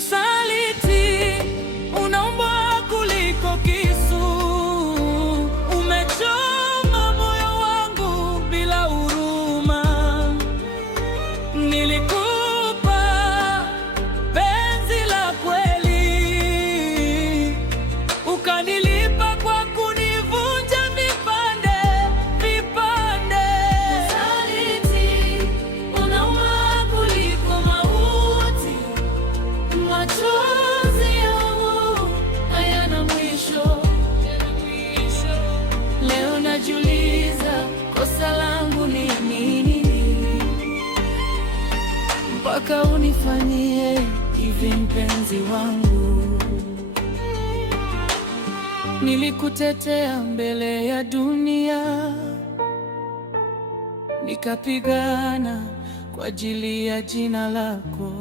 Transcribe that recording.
Usaliti unauma kuliko kisu, umechoma moyo wangu bila huruma. Nilikupa penzi la kweli, ukanilipa kwa kunivunja vipande vipande. Usaliti unauma kuliko mauti, machozi yangu hayana mwisho. Leo najiuliza, kosa langu ni nini mpaka unifanyie hivi, mpenzi wangu? Nilikutetea mbele ya dunia, nikapigana kwa ajili ya jina lako.